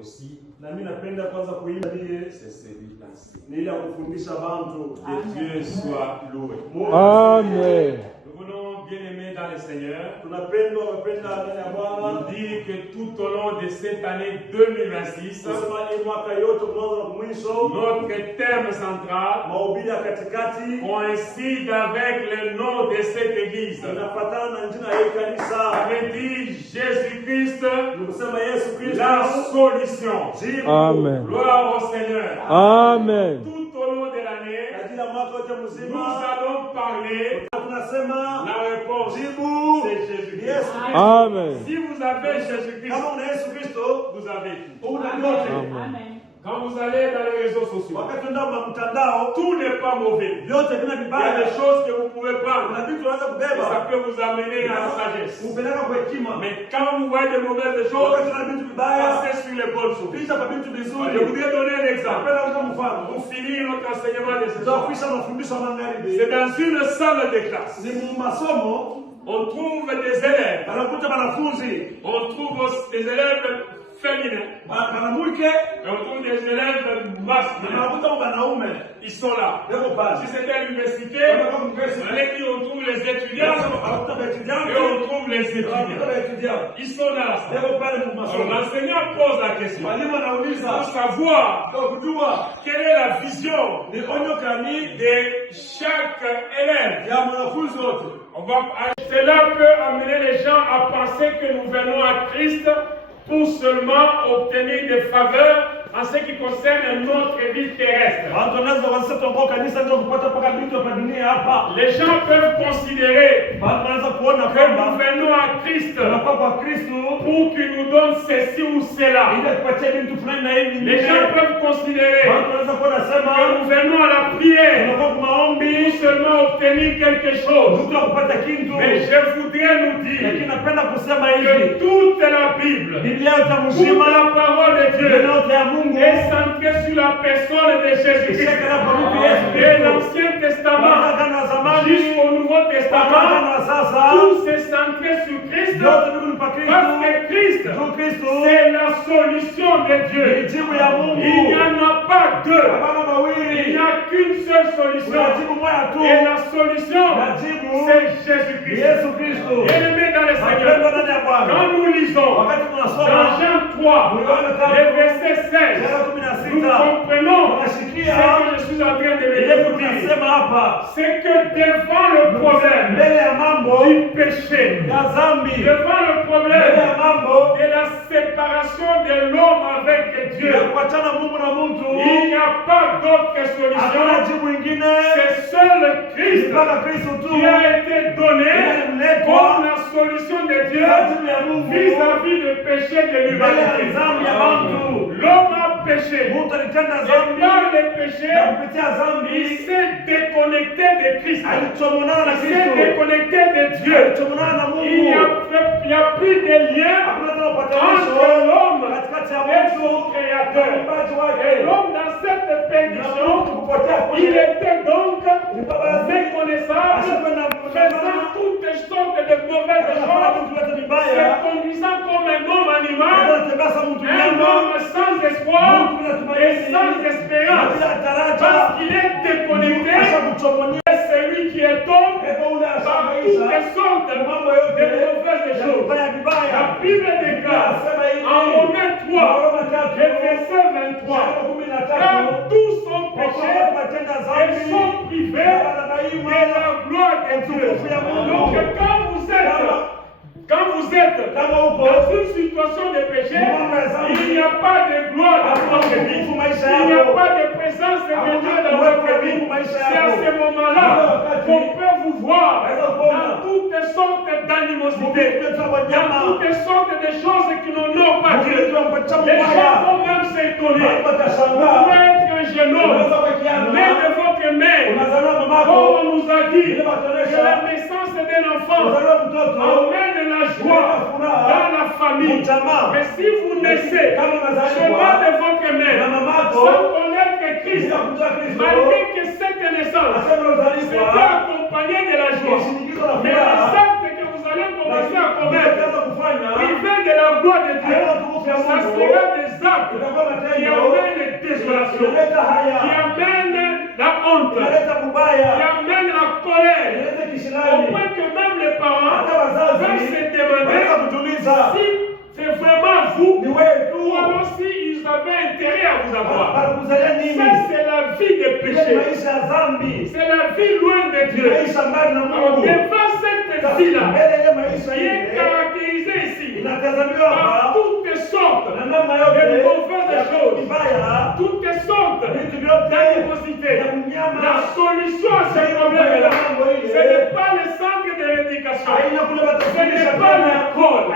aussi, na mimi napenda kwanza kuimba c'est celui d'enseigner. ni ile ya kufundisha bantu. Que Dieu soit loué. Amen. Nous voulons bien aimer dans le Seigneur. Tunapendwa wapenda ndani ya Bwana. On dit que tout au long de cette année 2026, Tunasema hii mwaka yote mwanzo na mwisho, notre thème central mahubiri ya katikati coïncide avec le nom de cette église. inafuatana na jina ya hii Ça kanisa. veut dire Jésus-Christ, Ni kusema Yesu Kristo la solution. jibu. Amen. Gloire au Seigneur. Amen. Tout au long de l'année, Katika mwaka wote nous mzima allons parler. tunasema La réponse, jibu c'est Jésus-Christ. Yesu Kristo. Amen. Si vous avez Jésus-Christ, Kama una Yesu Kristo vous avez tout. una yote. Amen. Quand vous allez dans les réseaux sociaux, Wakati ndio kwa mtandao tout n'est pas mauvais. vyote vina Il y a vibaya. des choses que vous pouvez Kuna prendre. vitu unaweza Et ça kubeba peut vous amener à la sagesse. upeleka kwa hekima. Mais quand vous voyez des mauvaises Wakati choses, kuna vitu vibaya passez sur les bonnes choses. pisha kwa vitu Je vizuri. voudrais donner un exemple. Napenda kutoa mfano. Pour finir notre enseignement de ce soir. Tutakuisha mafundisho ya magharibi. C'est dans une salle de classe. Ni mu masomo On trouve des élèves. wanakuta wanafunzi On trouve aussi des élèves féminins. wanamke Et on trouve des élèves na masculins. wanakuta wanaume Ils sont là. leo Si pale. c'était à l'université, Wanakuwa on mkesi. allait dire on trouve les étudiants Wanakuta waetudianti. et on trouve les Wanakuta étudiants. waetudianti. Ils sont là. Leo pale mu Alors masomo. l'enseignant pose la question. Mwalimu anauliza Pour savoir kwa kujua quelle est la vision ni onyo gani de chaque élève. ya mwanafunzi wote. Cela peut amener les gens à penser que nous venons à Christ pour seulement obtenir des faveurs en ce qui concerne notre vie terrestre. Watu wanaweza wanasema tunakuwa kanisa ndio kupata paka vitu hapa dunia hapa. Les gens peuvent considérer Watu wanaweza kuona que nous kwamba venons à Christ tunakuwa kwa Kristo pour qu'il nous donne ceci ou cela. ili kupatia vitu fulani na hivi. Les gens peuvent considérer Watu wanaweza kuona sema que nous venons à la prière tunakuwa kwa maombi pour seulement obtenir quelque chose. mtu akupata kitu. Mais je voudrais nous Lakini dire napenda kusema que hivi. toute la Bible, Biblia yote toute mzima la parole de neno Dieu yote ya Mungu est centrée sur la personne de Jésus-Christ. ishekela kwa mtu Yesu De Kristo. l'Ancien Testament Agano la zamani jusqu'au Nouveau mpaka Testament, agano la sasa tout s'est centré sur Christ yote ni kwa parce Kristo. que Christ, Ndio Kristo c'est la solution de ni Dieu. jibu ya Mungu. Il n'y en a pas deux. Hapana Il mawili. n'y a qu'une seule solution. Kuna jibu moja tu. Et la solution, Na jibu c'est ni Jésus-Christ. Yesu Kristo. Bien-aimés dans le Wapendwa Seigneur, ndani ya Bwana. quand nous lisons Wakati dans tunasoma Jean 3, Yohana le 3 verset 16, Yohana nous 16 comprenons ce tunasikia que je suis en train de ile vous dire. tunasema hapa C'est que devant le problème mbele ya mambo du péché, ya dhambi, devant le mbele ya problème mambo de la séparation de l'homme avec Dieu, ya kuachana Mungu na mtu, il n'y a pas d'autre hakuna solution. jibu ingine C'est seul Christ mpaka Kristo tu qui a été donné comme la solution de Dieu ya jibu ya Mungu vis-à-vis du péché de mbele ya l'humanité. dhambi ya watu. L'homme a péché. Mtu alitenda Et dhambi par le na péché, kupitia il dhambi s'est déconnecté de Christ. alichomonana na Il s'est Kristo, déconnecté de Dieu. alichomonana na Il n'y Mungu. a plus de lien Hakuna tena entre upatanisho l'homme katikati ya et son Mungu na Créateur. muumbaji Et wake. l'homme dans cette Na perdition, mtu kupotea il kule était donc méconnaissable, asikuwe na faisant toutes sortes de mauvaises anafanya choses, vitu vyote se vibaya, conduisant comme un homme animal, anatembeza mtu un nyama, homme sans espoir mtu bila et tumaini, sans na espérance, bila parce daraja, qu'il est déconnecté acha kuchomonia de celui qui est homme hivyo ule par ashaisha toutes sortes mambo de yote mauvaises ya choses. vibaya La vibaya. Bible déclare Anasema hivi en Romains 3, Waroma le 3 verset 23, car 13 tous sont kwa péchés kuwa watenda et dhambi sont privés na de daima la gloire de Dieu. Donc quand vous êtes kama uko dans une situation de péché, il n'y a pas de gloire dans votre vie. Il n'y a pas de présence de Dieu dans votre vie. C'est à ce moment-là qu'on peut vous voir dans toutes sortes d'animosités, dans toutes sortes de choses qui n'ont pas Dieu. Les gens vont même s'étonner. Vous pouvez être un jeune homme, né de votre mère. Comme on nous a dit que la naissance d'un enfant amène la joie dans la famille. Mais si vous naissez chemin de votre mère sans connaître Christ, malgré que cette naissance s'était accompagnée de la joie, mais les actes que vous allez commencer à commettre, privés de la gloire de Dieu, Ça sera des actes qui amènent la désolation, qui amènent la honte, qui amènent la colère. Au point que même les parents peuvent se demander si c'est vraiment vous ou alors s'ils avaient intérêt à vous avoir. Ça, c'est la vie des péchés. C'est la vie loin de Dieu. Alors, devant cette vie-là, qui est caractérisée ici par toutes sortes de mauvaises choses, toutes sortes d'animosité, la solution à ces problèmes-là, ce n'est pas le centre de l'éducation, ce n'est pas l'école.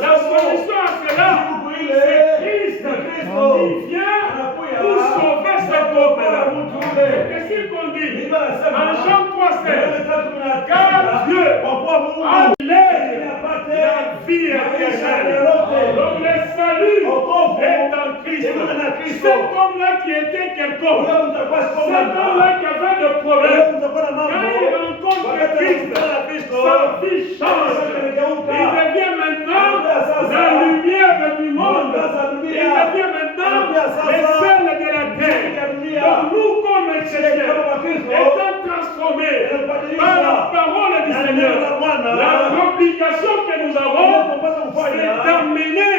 La solution à cela, c'est Christ qui vient pour sauver ce peuple-là. C'est ce qu'on dit en Jean 3,16. Car Dieu a la vie éternelle. Donc le salut est en Christ. Cet homme-là qui était quelqu'un, cet homme-là qui avait des problèmes, quand il rencontre Christ, sa vie change. Il devient maintenant la lumière du monde. Il devient maintenant le sel de la terre. Donc nous, comme chrétiens, étant transformés par la parole du Seigneur, l'obligation que nous avons, c'est d'amener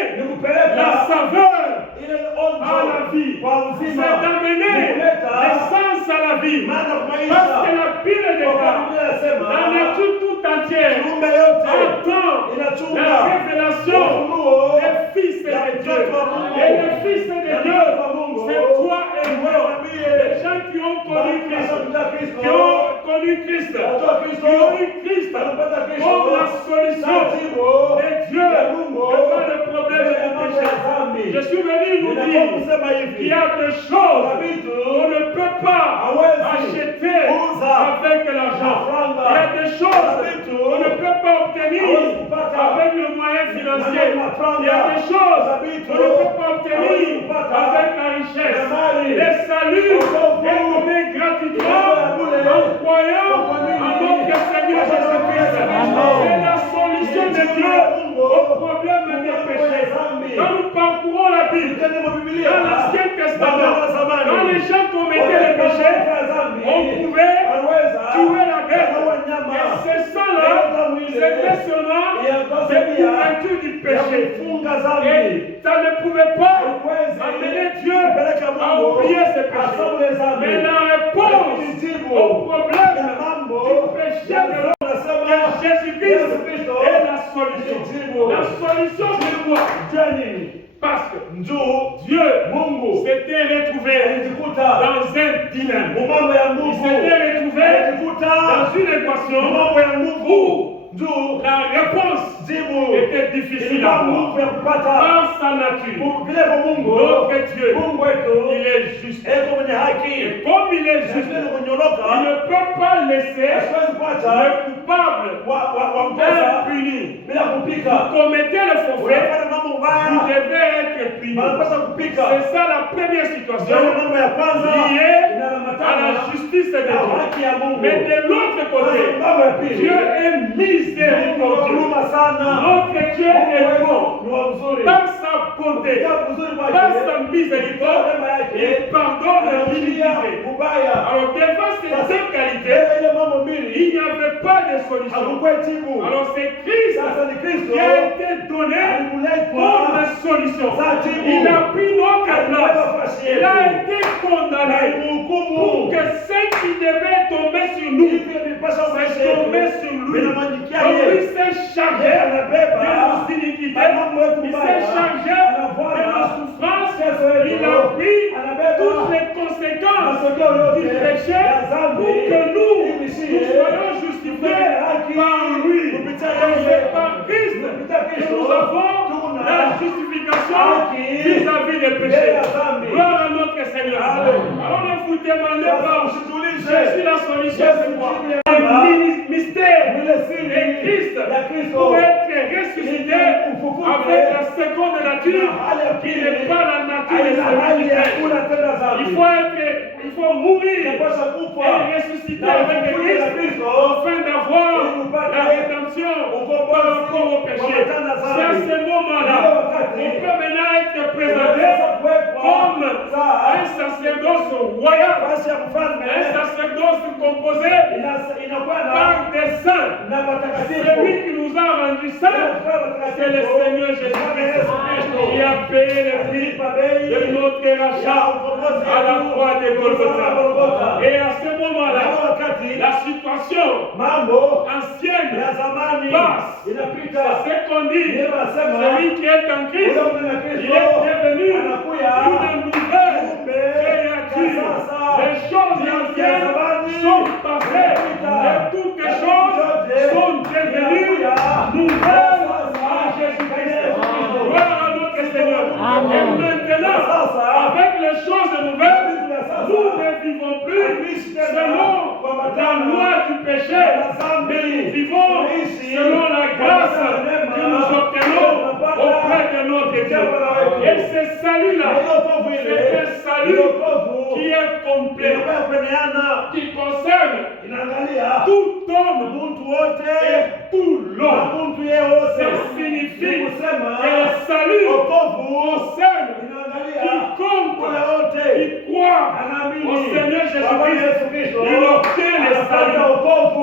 la saveur à la vie. C'est d'amener l'essence à la vie. Parce que la Bible déclare, la nature tout entière attend la révélation des fils de Dieu. Et les fils de Dieu, c'est toi et moi. Les gens qui ont connu Christ, qui ont connu Christ, qui ont eu Christ comme la solution de Dieu devant le problème du péché. Je suis venu nous dire qu'il y a des choses qu'on ne peut pas acheter avec l'argent. Il y a des choses qu'on ne peut pas obtenir avec le moyen financier. Il y a des choses qu'on ne peut pas obtenir avec la richesse. Le salut est donné gratuitement en croyant en notre Seigneur Jésus-Christ. C'est la solution de Dieu au problème des péchés. Quand nous parcourons la Bible, dans l'Ancien Testament, quand les gens commettaient les péchés, on pouvait tuer la bête. Et c'est ça là, c'était seulement des couvertures du péché. Et ça ne pouvait pas amener Dieu à oublier ses péchés. Mais la réponse au problème du péché de l'homme, que Jésus-Christ est la solution. La solution c'est quoi? Parce que Dieu s'était retrouvé dans un dilemme. Il s'était retrouvé dans une équation où la réponse était difficile à voir. Par sa nature, notre Dieu, il est juste. Et comme il est juste, il ne peut pas laisser le coupable impuni. Vous commettez le forfait, vous devez être puni. C'est ça la première situation liée à la justice de Dieu. Mais de l'autre côté, Dieu est miséricordieux. Notre Dieu est bon. Dans sa bonté, dans sa miséricorde, il pardonne l'iniquité. Alors devant ces deux qualités, il n'y avait pas de solution. Alors c'est Christ qui a été donné comme solution. Il a pris notre place. Il a été condamné pour que ce qui devait tomber sur nous c'est tombé sur lui. Donc il s'est chargé de nos iniquités. Il s'est chargé de nos souffrances. Il a pris toutes les conséquences du péché pour que nous soyons justifiés par lui. Et c'est par Christ que nous avons la justification vis-à-vis des péchés. Gloire à notre Seigneur. Alors ne vous demandez pas, je suis la solution, c'est quoi? Le mystère de Christ pour être ressuscité avec la seconde nature qui n'est pas la nature de celui qui est. il faut mourir et ressusciter avec Christ afin d'avoir la rédemption par rapport au péché. C'est à ce moment-là qu'on peut maintenant être présenté comme un sacerdoce royal, un sacerdoce composé par des saints. Celui qui nous a rendu saints, c'est le Seigneur Jésus-Christ qui a payé le prix de notre rachat à la croix de Golgotha. Et à ce moment-là, la situation ancienne passe. C'est ce qu'on dit. Celui qui est en Christ, il est devenu une nouvelle créature. Les choses anciennes sont passées et toutes les choses sont devenues nouvelles en Jésus-Christ. Gloire à notre Seigneur. Et maintenant, avec les choses nouvelles, nous ne vivons plus selon la loi du péché, mais nous vivons selon la grâce que nous obtenons auprès de notre Dieu. Et ce salut-là, c'est un salut qui est complet, qui concerne tout homme et tout l'homme. Ça signifie que le salut concerne quiconque qui croit au Seigneur Jésus-Christ. Il obtient le salut,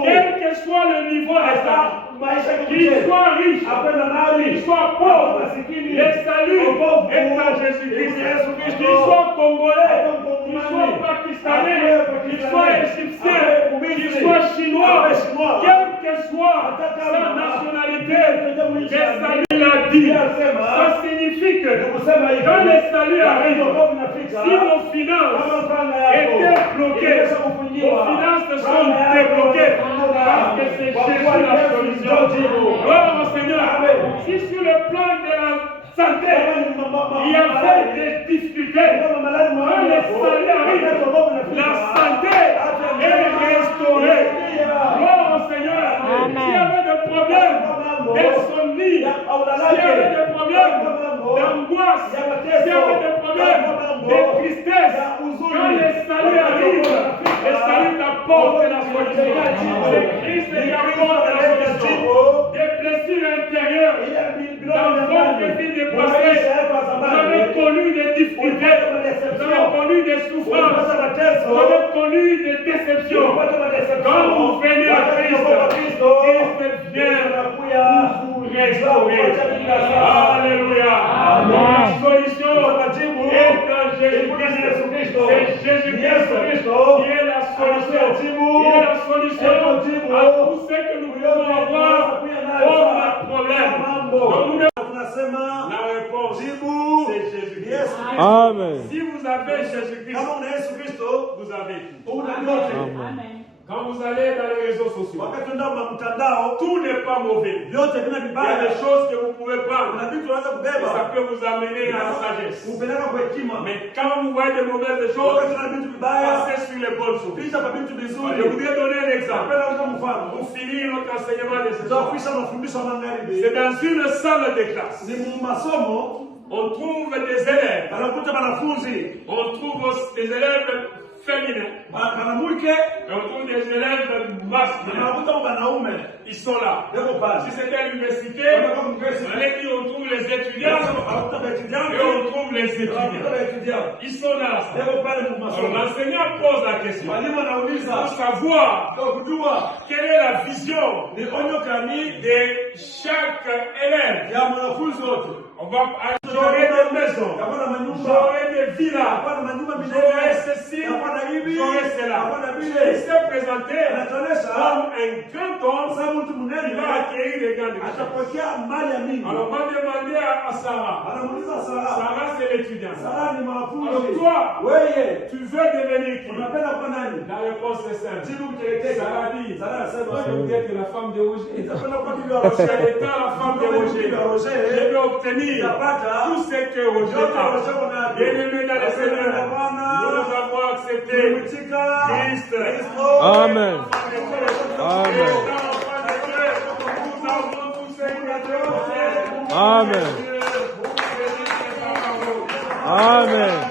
quel que soit le niveau de salut. Qu'il soit riche, qu'il soit pauvre, le salut est en Jésus-Christ. Qu'il soit congolais, qu'il soit pakistanais, qu'il soit égyptien, qu'il soit chinois, quelle que soit sa nationalité, le salut l'a dit. Ça signifie que quand le salut arrive, si nos finances étaient bloquées, nos finances sont débloquées parce que c'est Jésus la solution. Gloire au Seigneur. Si sur le plan de la santé, il y avait des difficultés, quand le salut arrive, la santé est restaurée. Gloire au Seigneur. S'il y avait des problèmes d'insomnie, s'il y avait des problèmes d'angoisse, s'il y avait des problèmes de tristesse, quand le salut arrive, le salut t'apporte la solution. C'est Christ qui apporte la solution. Des blessures intérieures dans votre vie de passé, vous avez connu des difficultés, vous avez connu des souffrances, vous avez connu des déceptions. Quand vous venez à Christ, Christ vient vous restaurer. Alléluia. La solution est en Jésus-Christ. C'est Jésus-Christ qui est la solution. Il est la solution à tout ce que nous voulons avoir comme problème. La réponse, c'est Jésus-Christ. Amen. Si vous avez Jésus-Christ, vous avez tout. Amen. Quand vous allez dans les réseaux sociaux, tout n'est pas mauvais. Il y a des choses que vous pouvez prendre. Et ça peut vous amener à la sagesse. Mais quand vous voyez de mauvaises choses, passez sur les bonnes choses. Je voudrais donner un exemple. Pour finir notre enseignement de ce soir. C'est dans une salle de classe. On trouve des élèves. On trouve des élèves féminins. Et on trouve des élèves masculins. Ils sont là. Si c'était à l'université, on allait dire on trouve les étudiants et on trouve les étudiants. Ils sont là. Alors l'enseignant pose la question pour savoir quelle est la vision de chaque élève. On va j'aurai des maisons, j'aurai des villas, j'aurai ceci, j'aurai cela. Il s'est présenté comme un grand homme qui va acquérir les grandes richesses. Alors on va demander à Sarah. Sarah c'est l'étudiant. Alors toi, tu veux devenir qui? La réponse est simple. Sarah dit, je veux être la femme de Roger. Elle étant la femme de Roger. Je vais obtenir tout ce que Roger a. Bien-aimé dans le Seigneur, nous avons accepté Christ. Amen. Amen. Amen. Amen.